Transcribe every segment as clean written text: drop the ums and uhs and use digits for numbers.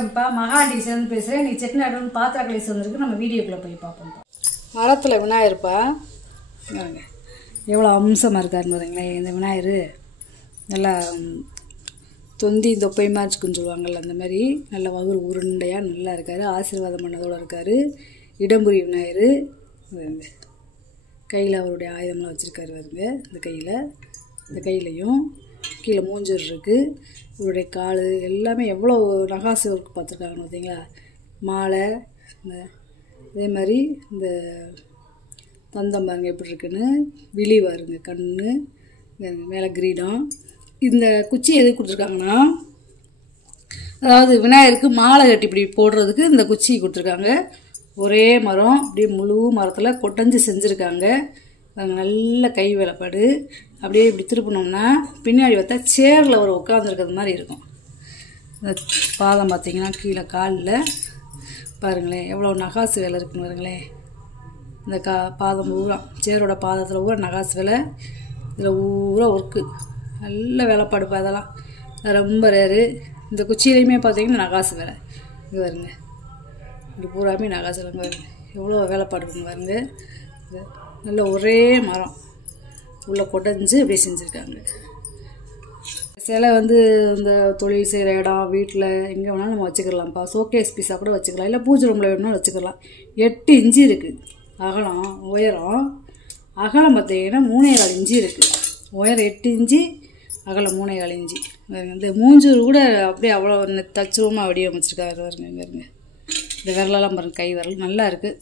வணக்கம்ப்பா, மகாண்டீசன் பேசுகிறேன். நீ செட்டிநாடு பாத்திர கலேஸ் வந்துருக்கு. நம்ம வீடியோக்குள்ளே போய் பார்ப்போம்ப்பா. மரத்தில் விநாயகர்ப்பா, எவ்வளோ அம்சமாக இருக்காருன்னு பாருங்களேன். இந்த விநாயகர் நல்லா தொந்தி தொப்பை மாதிரிச்சுக்குன்னு சொல்லுவாங்கள்ல, அந்த மாதிரி நல்லா வகுறு உருண்டையாக நல்லா இருக்கார். ஆசீர்வாதம் பண்ணதோடு இருக்கார். இடம்புரி விநாயகர் கையில் அவருடைய ஆயுதம்லாம் வச்சுருக்காரு வருங்க. இந்த கையிலையும் கீழே மூஞ்சூர் இருக்குது. இவருடைய கால் எல்லாமே எவ்வளோ நகாசு ஒர்க் பார்த்துருக்காங்கன்னு பார்த்தீங்களா. மாலை அதே மாதிரி இந்த தந்தம் பாருங்க எப்படி இருக்குன்னு, விழி பாருங்க, கண் மேலே கிரீடம். இந்த குச்சி எதுக்கு கொடுத்துருக்காங்கன்னா, அதாவது விநாயகருக்கு மாலை கட்டி இப்படி போடுறதுக்கு இந்த குச்சி கொடுத்துருக்காங்க. ஒரே மரம் அப்படியே முழு மரத்தில் கொட்டஞ்சு செஞ்சுருக்காங்க. நல்ல கை வேலைப்பாடு. அப்படியே இப்படி திருப்பினோம்னா பின்னாடி பார்த்தா சேரில் அவர் உட்காந்துருக்கிறது மாதிரி இருக்கும். இந்த பாதம் பார்த்திங்கன்னா கீழே காலில் பாருங்களேன் எவ்வளோ நகாசு வேலை இருக்குன்னு பாருங்களேன். இந்த பாதம் பூரா சேரோட பாதத்தில் பூரா நகாசு வேலை, இதில் பூரா ஒர்க்கு நல்ல வேலைப்பாடுப்பா. அதெல்லாம் ரொம்ப ரேரு. இந்த குச்சியிலையுமே பார்த்திங்கன்னா நகாசு வேலை. இது பாருங்க, இது பூராமே நகாசு வேலைங்க பாருங்க, எவ்வளோ வேலைப்பாடு இருக்குங்க பாருங்க. நல்ல ஒரே மரம் உள்ள கொடைஞ்சு அப்படியே செஞ்சுருக்காங்க. சிலை இந்த தொழில் செய்கிற இடம், வீட்டில் எங்கே வேணாலும் நம்ம வச்சுக்கலாம்ப்பா. ஷோகேஸ் பீஸாக கூட வச்சுக்கலாம், இல்லை பூஜை ரூமில் வேணும்னாலும் வச்சுக்கலாம். 8 இன்ச்சு இருக்குது அகலம். உயரம் அகலம் பார்த்தீங்கன்னா 3.25 இன்ச்சு இருக்குது. உயரம் 8 இன்ச்சு, அகலம் 3.25 இன்ச்சு. இந்த மூஞ்சூர் கூட அப்படியே அவ்வளோ தச்சுருவமாக வடிவமைச்சிருக்காரு பாருங்க. இந்த விரலெல்லாம் பாருங்க, கை விரல் நல்லா இருக்குது.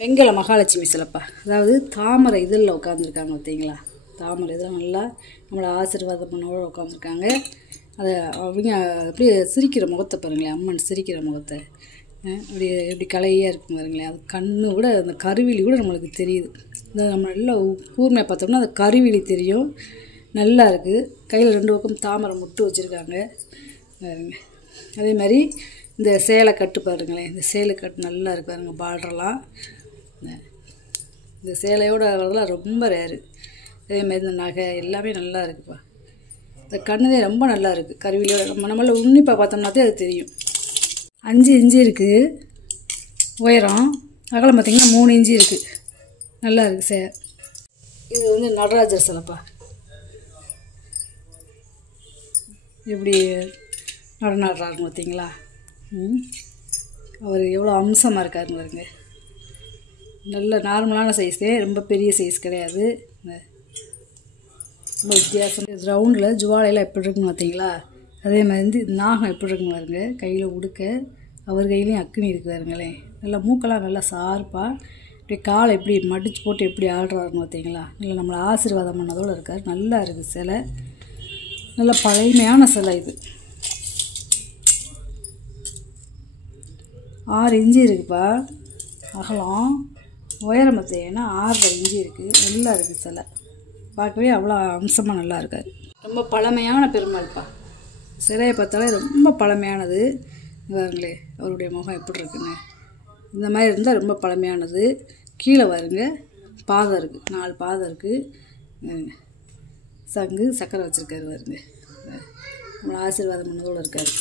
பெண்களை மகாலட்சுமி சிலப்பா, அதாவது தாமரை இதழில் உட்காந்துருக்காங்க பார்த்தீங்களா. தாமரை இதெல்லாம் நல்லா நம்மளை ஆசீர்வாதம் பண்ணோட உட்காந்துருக்காங்க. அதை அவங்க அப்படியே சிரிக்கிற முகத்தை பாருங்களேன், அம்மன் சிரிக்கிற முகத்தை அப்படி எப்படி கலையாக இருக்கும் பாருங்களேன். அது கண்ணு கூட, அந்த கருவிழி கூட நம்மளுக்கு தெரியுது. இந்த நம்ம நல்லா கூர்மையாக பார்த்தோம்னா அந்த கருவிழி தெரியும். நல்லா இருக்குது. கையில் 2 பக்கம் தாமரை முட்டு வச்சுருக்காங்க பாருங்க. அதே மாதிரி இந்த சேலை கட்டு பாருங்களேன், இந்த சேலை கட்டு நல்லா இருக்கு பாருங்க. பார்டரெல்லாம் இந்த சேலையோட வரதெல்லாம் ரொம்ப ரேரு. அதே மாதிரி இந்த நகை எல்லாமே நல்லா இருக்குப்பா. இந்த கண்ணுதே ரொம்ப நல்லா இருக்குது. கருவிலையோட நம்மள உன்னிப்பாக பார்த்தோம்னாதே அது தெரியும். 5 இன்ச்சு இருக்குது உயரம். அகலம் பார்த்திங்கன்னா 3 இன்ச்சு இருக்குது. நல்லா இருக்குது இது நடராஜர் சிலைப்பா. எப்படி நடனாடுறாருன்னு பார்த்தீங்களா. அவர் எவ்வளோ அம்சமாக இருக்காருன்னு பாருங்க. நல்ல நார்மலான சைஸே, ரொம்ப பெரிய சைஸ் கிடையாது. ரொம்ப வித்தியாசம். ரவுண்டில் ஜுவாலையெல்லாம் எப்படி இருக்குன்னு பார்த்தீங்களா. அதே மாதிரி நாகம் எப்படி இருக்குன்னு பாருங்க. கையில் உடுக்க, அவர் கையிலையும் அக்னி இருக்குது பாருங்களேன். நல்லா மூக்கெல்லாம் நல்லா சார்பாக இப்படி காலை எப்படி மடித்து போட்டு எப்படி ஆடுறாருன்னு பார்த்தீங்களா. நல்லா நம்மளை ஆசீர்வாதம் பண்ணதோடு இருக்கார். நல்லா இருக்குது சிலை. நல்ல பழமையான சிலை இது. 6 இன்ச்சு இருக்குப்பா அகலம். உயரம் பார்த்தீங்கன்னா 6.5 இன்ச்சு இருக்குது. நல்லா இருக்குது சிலை. பார்க்கவே அவ்வளோ அம்சமாக நல்லா இருக்காது. ரொம்ப பழமையான பெருமாள்ப்பா. சிலையை பார்த்தாலே ரொம்ப பழமையானது. பாருங்களே அவருடைய முகம் எப்படி இருக்குன்னு. இந்த மாதிரி இருந்தால் ரொம்ப பழமையானது. கீழே பாருங்க பாதம் இருக்குது, 4 பாதம் இருக்குது. சங்கு சக்கரை வச்சுருக்காரு பாருங்க. நம்மளை ஆசீர்வாதம் பண்ணதோடு இருக்கார்.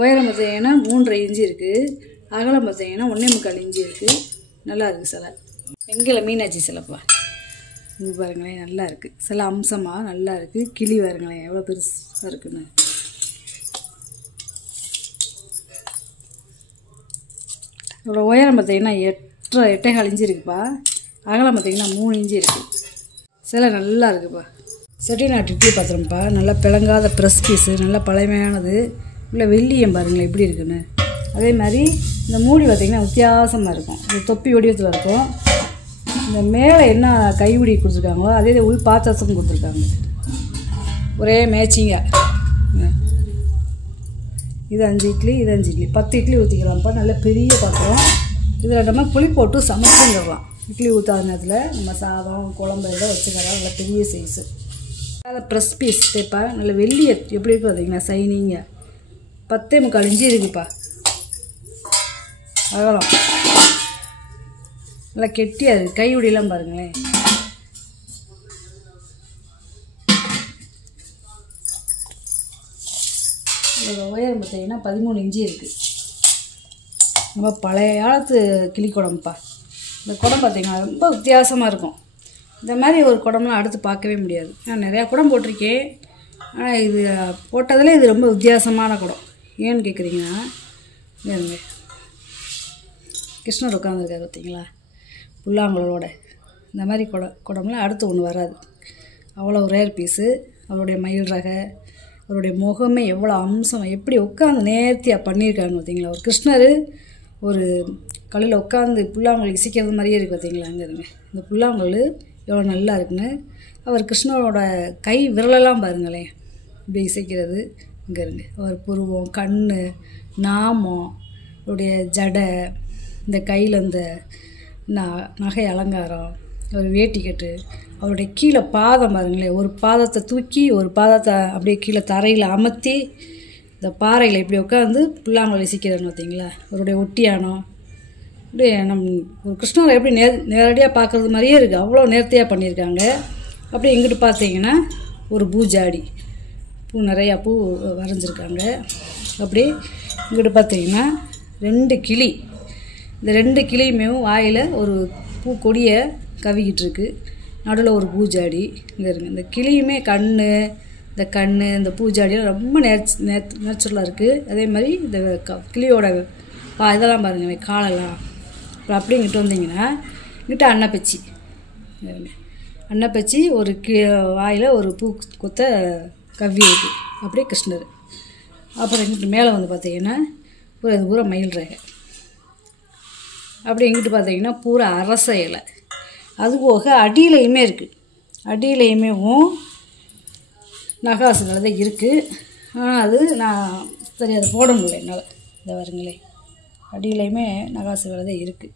உயரம் பார்த்தீங்கன்னா 3.5 இன்ச்சு இருக்குது. அகலம் பார்த்தீங்கன்னா 1.25 இன்ச்சு இருக்குது. நல்லா இருக்குது சிலை. எங்களை மீனாட்சி சிலைப்பா. இது பாருங்களேன் நல்லா இருக்குது. சில அம்சமாக நல்லா இருக்குது. கிளி பாருங்களேன் எவ்வளோ பெருசாக இருக்குன்னு. இவ்வளோ உயரம் பார்த்தீங்கன்னா 8.25 இன்ச்சு இருக்குப்பா. அகலம் பார்த்தீங்கன்னா 3 இன்ச்சு இருக்குது. சிலை நல்லா இருக்குப்பா. செட்டிநாட்டு இட்லி பாத்திரம்ப்பா. நல்லா பிளங்காத ப்ரெஸ் பீஸு, நல்லா பழமையானது. இல்லை வெள்ளியம் பாருங்களேன் எப்படி இருக்குன்னு. அதே மாதிரி இந்த மூடி பார்த்திங்கன்னா வித்தியாசமாக இருக்கும். இந்த தொப்பி வடிவத்தில் இருக்கும். இந்த மேலே என்ன கைவிடி கொடுத்துருக்காங்களோ அதே உள் பாத்திரத்தும் கொடுத்துருக்காங்க. ஒரே மேட்சிங்காக. இது 5 இட்லி, இது 5 இட்லி, 10 இட்லி ஊற்றிக்கலாம்ப்பா. நல்ல பெரிய பாத்திரம். இதில் நம்ம புளி போட்டு சமைச்சுடலாம். இட்லி ஊற்றாத நேரத்தில் நம்ம சாதம் குழம்பு எல்லாம் வச்சுக்கலாம். நல்ல பெரிய சைஸு. அதை ப்ரெஸ் பீஸ் தேப்பா. நல்ல வெள்ளியை எப்படி இருக்குது பார்த்தீங்கன்னா சைனிங்க. 10.25 இன்ச்சு இருக்குப்பா அகலம். நல்லா கெட்டியாக இருக்குது. கைவிடியெல்லாம் பாருங்களேன். இதோட உயரம் பார்த்தீங்கன்னா 13 இன்ச்சு இருக்குது. ரொம்ப பழைய காலத்து கிளி குடம்பா. இந்த குடம் பார்த்திங்கன்னா ரொம்ப வித்தியாசமாக இருக்கும். இந்த மாதிரி ஒரு குடம்லாம் அடுத்து பார்க்கவே முடியாது. நான் நிறையா குடம் போட்டிருக்கேன். ஆனால் இது போட்டதில் இது ரொம்ப வித்தியாசமான குடம். ஏன்னு கேட்குறீங்கன்னா, ஏங்க கிருஷ்ணர் உட்காந்துருக்காரு பார்த்தீங்களா, புல்லாங்குழலோட. இந்த மாதிரி குடம்லாம் அடுத்து ஒன்று வராது. அவ்வளோ ரேர் பீஸு. அவருடைய மயில் ரக, அவருடைய முகமே எவ்வளோ அம்சம், எப்படி உட்காந்து நேர்த்தியாக பண்ணியிருக்காங்க பார்த்தீங்களா. ஒரு கிருஷ்ணர் ஒரு கல்லில் உட்காந்து புல்லாங்குழல் இசைக்கிறது மாதிரியே இருக்குது பார்த்தீங்களா. அங்கே இருங்க, இந்த புல்லாங்குழல் எவ்வளோ நல்லா இருக்குன்னு. அவர் கிருஷ்ணரோட கை விரலெல்லாம் பாருங்களேன் இப்படி இசைக்கிறது. இங்கே இருங்க, அவர் புருவம், கண், நாமம், அவருடைய ஜடை, இந்த கையில் இந்த நகை அலங்காரம், அவர் வேட்டிக்கட்டு, அவருடைய கீழே பாதம் பாருங்களேன். ஒரு பாதத்தை தூக்கி ஒரு பாதத்தை அப்படியே கீழே தரையில் அமர்த்தி இந்த பாறையில் இப்படி உட்காந்து புல்லாங்குழல் இசைக்கிறாங்க பார்த்தீங்களா. அவருடைய ஒட்டியானம் அப்படியே ஒரு கிருஷ்ணரை எப்படி நேரடியாக பார்க்குறது மாதிரியே இருக்குது. அவ்வளோ நேர்த்தியாக பண்ணியிருக்காங்க. அப்படியே இங்கிட்டு பார்த்தீங்கன்னா ஒரு பூஜாடி, பூ நிறையா பூ வரைஞ்சிருக்காங்க. அப்படியே இங்கிட்டு பார்த்தீங்கன்னா 2 கிளி. இந்த 2 கிளியுமே வாயில் ஒரு பூ கொடியை கவிக்கிட்டு இருக்கு. நடுவில் ஒரு பூஜாடி. இங்கே இருக்குது, இந்த கிளியுமே இந்த பூஜாடியெல்லாம் ரொம்ப நேச்சுரலாக இருக்குது. அதே மாதிரி இந்த கிளியோட இதெல்லாம் பாருங்கள், காலெல்லாம். அப்புறம் அப்படியே இங்கிட்டு வந்தீங்கன்னா இங்கிட்ட அன்னப்பச்சி ஒரு வாயில் ஒரு பூ கொத்த கவ்வி இருக்குது. அப்படியே கிருஷ்ணர். அப்புறம் இங்கிட்டு மேலே வந்து பார்த்தீங்கன்னா இது பூரா மயில் ரகை. அப்படி இங்கிட்டு பார்த்தீங்கன்னா பூரா அரச இலை. அதுபோக அடியிலையுமே இருக்குது. அடியிலையுமேவும் நகாசுகள் தான் இருக்குது. ஆனால் அது நான் சரி அதை போட முடியல என்னால். இதை வருங்களே, அடியிலையுமே நகாசுகள் தான் இருக்குது.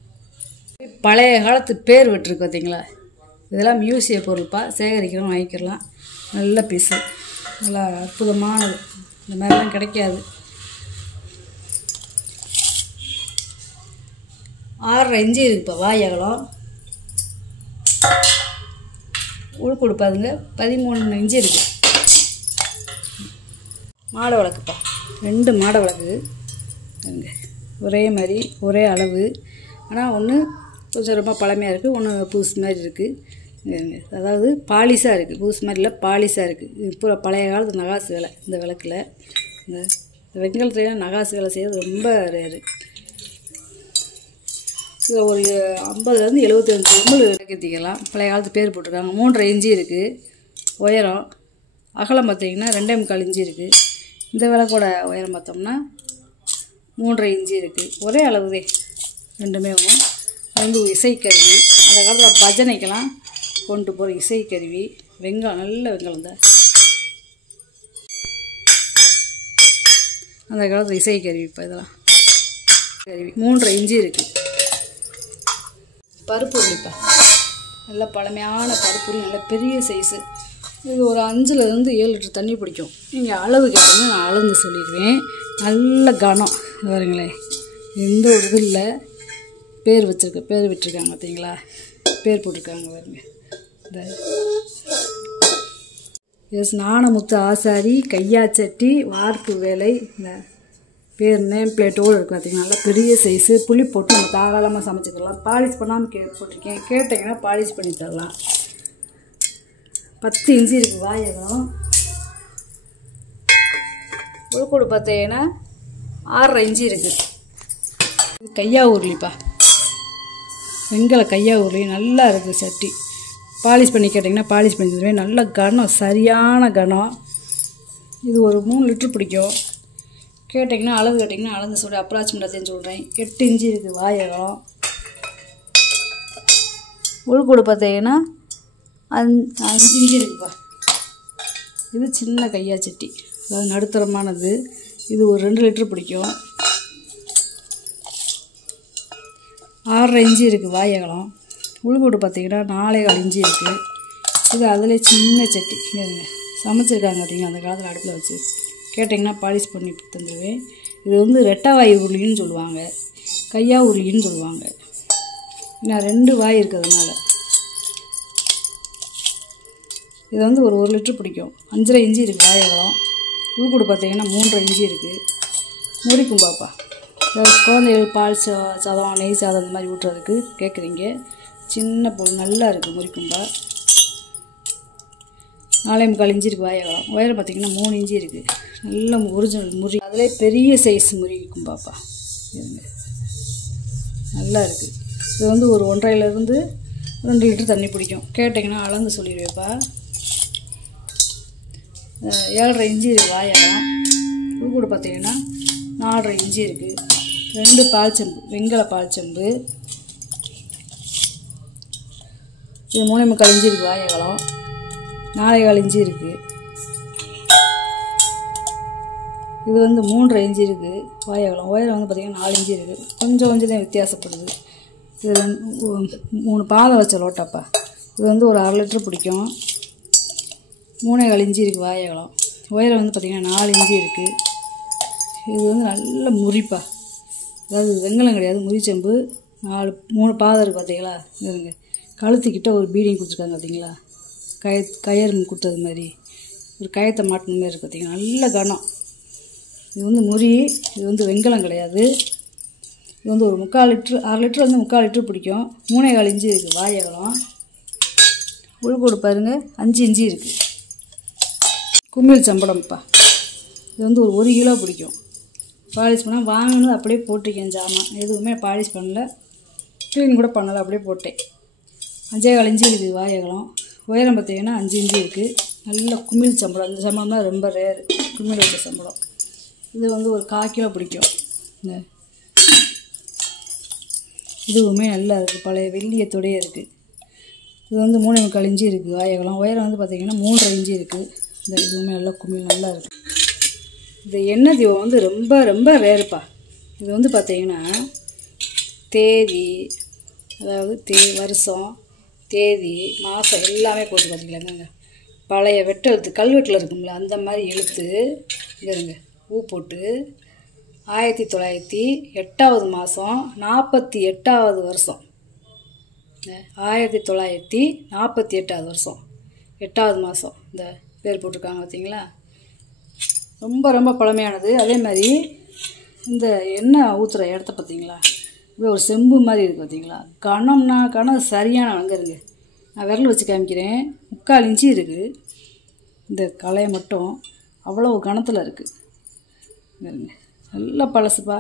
பழைய காலத்து பேர் விட்டுருக்கு பார்த்தீங்களா. இதெல்லாம் மியூசிய பொருள்ப்பா. சேகரிக்கிறோம், வாங்கிக்கலாம். நல்ல பீஸு, நல்லா அற்புதமானது. இந்த மாதிரிலாம் கிடைக்காது. 6.5 இன்ச்சு இருக்குப்பா வாய் அகலம். உள் கொடுப்பாதுங்க 13 இன்ச்சு இருக்குது. மாடை விளக்குப்பா. 2 மாடை விளக்கு ஒரே மாதிரி ஒரே அளவு. ஆனால் ஒன்று கொஞ்சம் ரொம்ப பழமையாக இருக்குது, ஒன்று புதுசு மாதிரி இருக்குது. அதாவது பாலிஷாக இருக்குது, புதுசு மாதிரி இல்லை, பாலிஷாக இருக்குது. இப்போ பழைய காலத்து நகாசு வேலை. இந்த விளக்கில் இந்த வெங்கலத்தில் நகாசு வேலை செய்கிறது ரொம்ப ரேரு. இதில் ஒரு 50லேருந்து 75 உமிழ் விளக்கத்திக்கலாம். பழைய காலத்து பேர் போட்டிருக்காங்க. 3.5 இன்ச்சு இருக்குது உயரம். அகலம் பார்த்திங்கன்னா 2.25 இன்ச்சு இருக்குது. இந்த விளக்கோட உயரம் பார்த்தோம்னா 3.5 இன்ச்சு இருக்குது. ஒரே அளவுதே ரெண்டுமே. வந்து இசைக்கருவி, அந்த காலத்தில் பஜனைக்கெல்லாம் கொண்டு போகிற இசைக்கருவி. வெங்காயம், நல்ல வெங்காயம் தான் அந்த காலத்தில் இசைக்கருவி. இப்போ இதெல்லாம் கருவி 3.5 இன்ச்சு இருக்குது. பருப்பு உருளிப்பா, நல்ல பழமையான பருப்பு, நல்ல பெரிய சைஸு. இது ஒரு 5லேருந்து 7 லிட்டர் தண்ணி பிடிக்கும். நீங்கள் அளவு கேட்டோம்னா நான் அளந்து சொல்லிடுவேன். நல்ல கனம் பாருங்களேன். எந்த ஒரு இது இல்லை. பேர் விட்டுருக்காங்க பார்த்தீங்களா, பேர் போட்டிருக்காங்க பாருங்க. இந்த ஞானமுத்து ஆசாரி கையாச்சட்டி வார்ப்பு வேலை. இந்த பேர் நேம் பிளேட்டோடு இருக்குது பார்த்தீங்கன்னா. நல்லா பெரிய சைஸு. புளி போட்டு நம்ம தாராளமாக சமைச்சிக்கலாம். பாலிஷ் பண்ணாமல் போட்டிருக்கேன். கேட்டிங்கன்னா பாலிஷ் பண்ணி தரலாம். 10 இன்ச்சு இருக்குது வாயகம். உள்கூடு பார்த்தீங்கன்னா 6.5 இன்ச்சு இருக்குது. கையா உருளிப்பா, வெங்கல கையா உருளி நல்லா இருக்குது சட்டி. பாலிஷ் பண்ணி கேட்டிங்கன்னா பாலிஷ் பண்ணி தருவேன். நல்ல கனம், சரியான கனம். இது ஒரு 3 லிட்டர் பிடிக்கும். கேட்டிங்கன்னா அளவு கேட்டிங்கன்னா அளந்து சொல்கிறேன். அப்ராக்சிமேட்டாக தெரிஞ்சு சொல்கிறேன். 8 இன்ச்சு இருக்குது வாயகம். உள்கூடு பார்த்தீங்கன்னா 5 இன்ச்சு இருக்குப்பா. இது சின்ன கையா சட்டி, அதாவது நடுத்தரமானது. இது ஒரு 2 லிட்டர் பிடிக்கும். 6.5 இன்ச்சு இருக்குது வாயகலம். உள்கூடு பார்த்தீங்கன்னா 4.25 இன்ச்சு இருக்குது. இது அதில் சின்ன சட்டி சமைச்சிருக்காங்க பார்த்தீங்கன்னா அந்த காலத்தில் அடுப்பில் வச்சு. கேட்டிங்கன்னா பாலிஷ் பண்ணி தந்துடுவேன். இது வந்து ரெட்டை உருளின்னு சொல்லுவாங்க, கையா உருளின்னு சொல்லுவாங்க. நான் 2 வாய் இருக்கிறதுனால இது வந்து ஒரு 1 லிட்டர் பிடிக்கும். 5.5 இன்ச்சு இருக்குது வாயகம். உள்கூடு பார்த்தீங்கன்னா 3.5 இன்ச்சு இருக்குது. முறிக்கும்பாப்பா. குழந்தைகள் பால் சாதம் நெய் சாதம் அந்த மாதிரி ஊட்டுறதுக்கு கேட்குறீங்க. சின்ன பொருள் நல்லா இருக்குது. முறிக்கும்பா 4.25 இன்ச்சு இருக்குது. உயரம் பார்த்திங்கன்னா 3 இன்ச்சு இருக்குது. நல்ல ஒரிஜினல் முறி. அதிலே பெரிய சைஸ் முறிக்கும்பாப்பா. இருங்க, நல்லா இருக்குது. இது வந்து ஒரு 1.5லேருந்து 2 லிட்டர் தண்ணி பிடிக்கும். கேட்டிங்கன்னா அளந்து சொல்லிடுவேப்பா. 7.5 இன்ச்சு இருக்குது வாயகம். உள்கூடு பார்த்தீங்கன்னா 4.5 இன்ச்சு இருக்குது. 2 பால் செம்பு, வெங்கல பால் செம்பு. இது 3.25 இன்ச்சு இருக்குது வாயகம். 4.25 இன்ச்சு இருக்குது. இது வந்து 3.5 இன்ச்சு இருக்குது வாயகம். உயரம் வந்து பார்த்திங்கன்னா 4 இன்ச்சு இருக்குது. கொஞ்சம் தான் வித்தியாசப்படுது. இது 3 பாதம் வச்ச லோட்டாப்பா. இது வந்து ஒரு 1/2 லிட்டர் பிடிக்கும். 3.25 இன்ச்சு இருக்குது வாயகம். உயரம் வந்து பார்த்திங்கன்னா 4 இன்ச்சு இருக்குது. இது வந்து நல்ல முறிப்பா. அதாவது வெங்கலம் கிடையாது, முறிச்செம்பு. 3 பாதம் இருக்குது பார்த்தீங்களா. இருங்க, கழுத்துக்கிட்ட ஒரு பீடிங் கொடுத்துருக்காங்க பார்த்தீங்களா. கயிறு கொடுத்தது மாதிரி ஒரு கயத்தை மாட்டின மாதிரி இருக்குது பார்த்தீங்கன்னா. நல்ல கனம். இது வந்து முறி. இது வந்து வெங்கலம் கிடையாது. இது வந்து ஒரு 3/4 லிட்டர் 1/2 லிட்டர் வந்து 3/4 லிட்டர் பிடிக்கும். 3.25 இன்ச்சு இருக்குது வாயகம். உள்கூடு பாருங்கள் 5 இன்ச்சு இருக்குது. கும்மிள் சம்பளம்ப்பா. இது வந்து ஒரு 1 கிலோ பிடிக்கும். பாலிஷ் பண்ணால் வாங்கினது அப்படியே போட்டிருக்கேன். ஜாமான் எதுவுமே பாலிஷ் பண்ணல, க்ளீன் கூட பண்ணலை, அப்படியே போட்டேன். 5.25 இன்ச்சு இருக்குது வாயகம். உயரம் பார்த்திங்கன்னா 5 இன்ச்சு இருக்குது. நல்ல கும்மிள் சம்பளம். அந்த சம்பளம் தான் ரொம்ப ரேரு, கும்மிள் வச்ச சம்பளம். இது வந்து ஒரு 1/4 கிலோ பிடிக்கும். இதுவுமே நல்லா இருக்குது. பழைய வெள்ளியத்தோடையே இருக்குது. இது வந்து 3.25 இன்ச்சு இருக்குது வாயகம். உயரம் வந்து பார்த்திங்கன்னா 3.5 இன்ச்சு இருக்குது. இந்த இதுவுமே நல்லா கும்மிள் நல்லா இருக்குது. இந்த எண்ணெய் தீபம் வந்து ரொம்ப ரொம்ப ரேருப்பா. இது வந்து பார்த்திங்கன்னா தேதி, அதாவது வருஷம், தேதி, மாதம் எல்லாமே போட்டு பார்த்திங்களாங்க. பழைய வெட்டெழுத்து கல்வெட்டில் இருக்கும்ல அந்த மாதிரி எழுத்து இருங்க. பூ போட்டு 1908 மாதம் 48வது வருஷம். 1948 வருஷம் 8வது மாதம் இந்த பேர் போட்டிருக்காங்க பார்த்தீங்களா. ரொம்ப ரொம்ப பழமையானது. அதே மாதிரி இந்த எண்ணெய் ஊற்றுற இடத்த பார்த்தீங்களா, இது ஒரு செம்பு மாதிரி இருக்குது பார்த்தீங்களா. கணம்னா கணம் சரியான வளங்குருங்க. நான் விரல் வச்சு காமிக்கிறேன். 3/4 இன்ச்சு இருக்குது. இந்த கலையை மட்டும் அவ்வளோ கணத்தில் இருக்குது. நல்லா பழசுப்பா.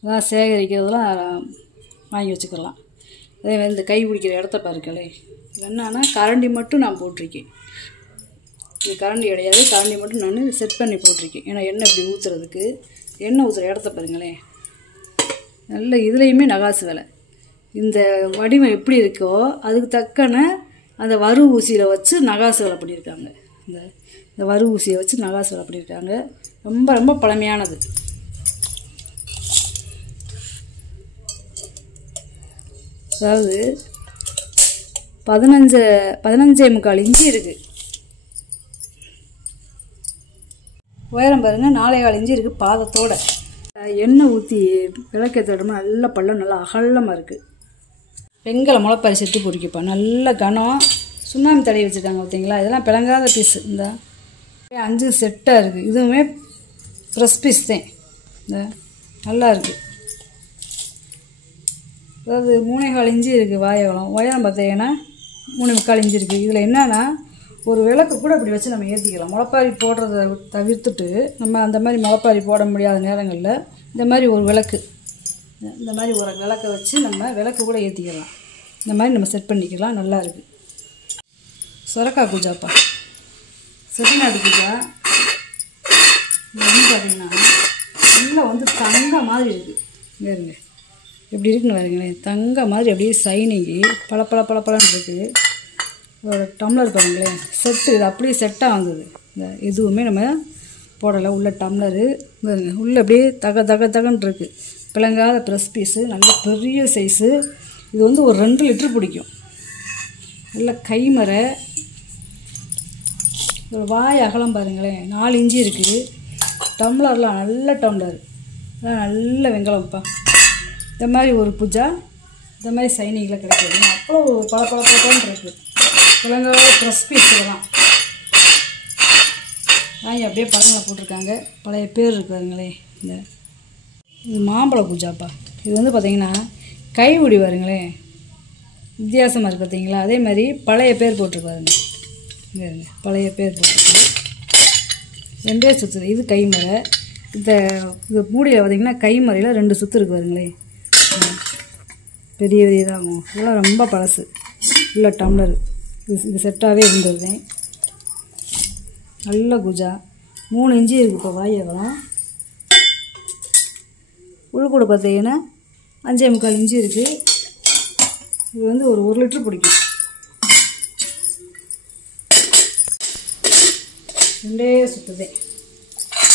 அதான் சேகரிக்கிறதுலாம் வாங்கி வச்சுக்கலாம். அதே மாதிரி இந்த கை பிடிக்கிற இடத்த பாருங்களே. என்னன்னா கரண்டி மட்டும் நான் போட்டிருக்கேன். இது கரண்டி கிடையாது, கரண்டி மட்டும் நான் செட் பண்ணி போட்டிருக்கேன். ஏன்னா எண்ணெய் இப்படி ஊற்றுறதுக்கு. எண்ணெய் ஊற்றுற இடத்த பாருங்களேன். நல்ல இதுலேயுமே நகாசு வேலை. இந்த வடிவம் எப்படி இருக்கோ அதுக்கு தக்கன அந்த வரு ஊசியில் வச்சு நகாசு வேலை பண்ணியிருக்காங்க. இந்த வரு ஊசியை வச்சு நகாசு வேலை பண்ணியிருக்காங்க. ரொம்ப ரொம்ப பழமையானது. அதாவது 15.25 இன்ச்சு இருக்குது. உயரம் பாருங்கள் 4.25 இன்ச்சு இருக்குது பாதத்தோட. எண்ணெய் ஊற்றி விளக்கேற்றோம்னா நல்ல பள்ளம், நல்லா அகலமாக இருக்குது. வெங்கல முளைப்பாரி செட்டு பொறிக்கப்பா. நல்ல கனம். சுண்ணாம்பு தடவி வச்சுருக்காங்க பார்த்தீங்களா. இதெல்லாம் பிளங்காத பீஸு. இந்த 5 செட்டாக இருக்குது. இதுவுமே ப்ரெஸ் பீஸ் தான். இந்த நல்லா இருக்குது. அதாவது 3.25 இன்ச்சு இருக்குது வாயகம். உயரம் பார்த்தீங்கன்னா 3.25 இன்ச்சு இருக்குது. இதில் என்னென்னா ஒரு விளக்கு கூட இப்படி வச்சு நம்ம ஏற்றிக்கலாம். முளைப்பாரி போடுறத தவிர்த்துட்டு நம்ம அந்த மாதிரி முளைப்பாரி போட முடியாத நேரங்களில் இந்த மாதிரி ஒரு விளக்கு, இந்த மாதிரி ஒரு விளக்கை வச்சு நம்ம விளக்கு கூட ஏற்றிக்கலாம். இந்த மாதிரி நம்ம செட் பண்ணிக்கலாம். நல்லா இருக்குது. சொரக்காய் பூஜாப்பா. செட்டிநாடு பூஜா. இது வந்து பார்த்திங்கன்னா நல்லா வந்து தங்க மாதிரி இருக்குது. வேறுங்க எப்படி இருக்குன்னு பாருங்களேன். தங்க மாதிரி அப்படியே சைனிங்கி பளபளன்னு இருக்குது. ஒரு டம்ளர் பாருங்களேன். செட்டு இது அப்படியே செட்டாக வந்தது. இந்த எதுவுமே நம்ம போடலை. உள்ள டம்ளரு உள்ளே அப்படியே தகன்னு இருக்குது. பிளங்காத ப்ரெஸ் பீஸு. நல்ல பெரிய சைஸு. இது வந்து ஒரு 2 லிட்டர் பிடிக்கும். நல்ல கைமறை. ஒரு வாய் அகலம் பாருங்களேன். 4 இன்ச்சு இருக்குது. டம்ளர்லாம் நல்ல டம்ளர். நல்ல வெங்கலம்ப்பா. இந்த மாதிரி ஒரு பூஜா இந்த மாதிரி சைனிங்கில் கிடைக்கிது. அவ்வளோ பளபளன்னு இருக்குது. பிளங்காத ப்ரெஸ் பீஸ் இதெல்லாம் காய் அப்படியே பழங்களை போட்டிருக்காங்க. பழைய பேர் இருக்குதுங்களே. இந்த இது மாம்பழ பூஜாப்பா. இது வந்து பார்த்திங்கன்னா கைவிடி வருங்களேன், வித்தியாசமாக இருக்குது பார்த்தீங்களா. அதே மாதிரி பழைய பேர் போட்டிருப்பாருங்க. இங்கே பழைய பேர் போட்டிருக்கு. 2 சுற்று. இது கைமறை. இது மூடியில் பார்த்திங்கன்னா கைமறையில் 2 சுற்று இருக்குது பாருங்களேன். பெரிய பெரிய இதாகும். இதெல்லாம் ரொம்ப பழசு. உள்ள டம்ளர் இது செட்டாகவே இருந்தது. நல்ல குஜா. 3 இன்ச்சு இருக்குது இப்போ வாயகலம். உள்கூட பார்த்தீங்கன்னா 5.25 இன்ச்சு இருக்குது. இது வந்து ஒரு 1 லிட்டர் பிடிக்கும். 2 சுற்றுதே.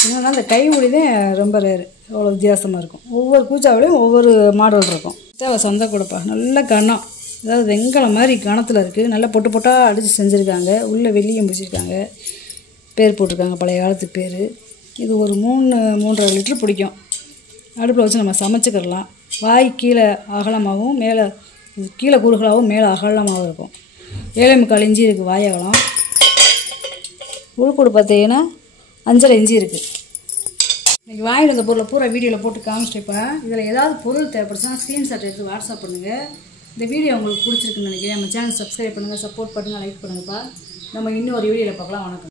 என்னன்னா அந்த கைவிடி தான் ரொம்ப ரேரு. அவ்வளோ வித்தியாசமாக இருக்கும். ஒவ்வொரு பூஜாவிலையும் ஒவ்வொரு மாடல் இருக்கும். தேவை சந்தை கொடுப்பா. நல்ல கனம், அதாவது வெங்கலம் மாதிரி கணத்தில் இருக்குது. நல்லா பொட்டு பொட்டாக அடித்து செஞ்சுருக்காங்க. உள்ளே வெள்ளியும் பிடிச்சிருக்காங்க. பேர் போட்டிருக்காங்க, பழைய காலத்து பேர். இது ஒரு 3.5 லிட்டர் பிடிக்கும். அடுப்பில் வச்சு நம்ம சமைச்சிக்கிடலாம். வாய் கீழே அகலமாகவும் மேலே கீழே குறுகலாகவும் மேலே அகலமாகவும் இருக்கும். 7.25 இன்ச்சு இருக்குது வாயகலம். உள்கூடு பார்த்தீங்கன்னா 5.5 இன்ச்சு இருக்குது. இன்றைக்கி வாங்கிட்டு வந்த பொருளை பூரா வீடியோவில் போட்டு காமிச்சிட்டேப்பா. இதில் ஏதாவது பொருள் தேவைப்படுச்சுன்னா ஸ்க்ரீன்ஷாட் எடுத்து வாட்ஸ்அப் பண்ணுங்கள். இந்த வீடியோ உங்களுக்கு பிடிச்சிருக்குன்னு நினைக்கிறேன். நம்ம சேனல் சப்ஸ்கிரைப் பண்ணுங்கள், சப்போர்ட் பண்ணுங்கள், லைக் பண்ணுங்கப்பா. நம்ம இன்னும் ஒரு வீடியோவில் பார்க்கலாம். வணக்கம்.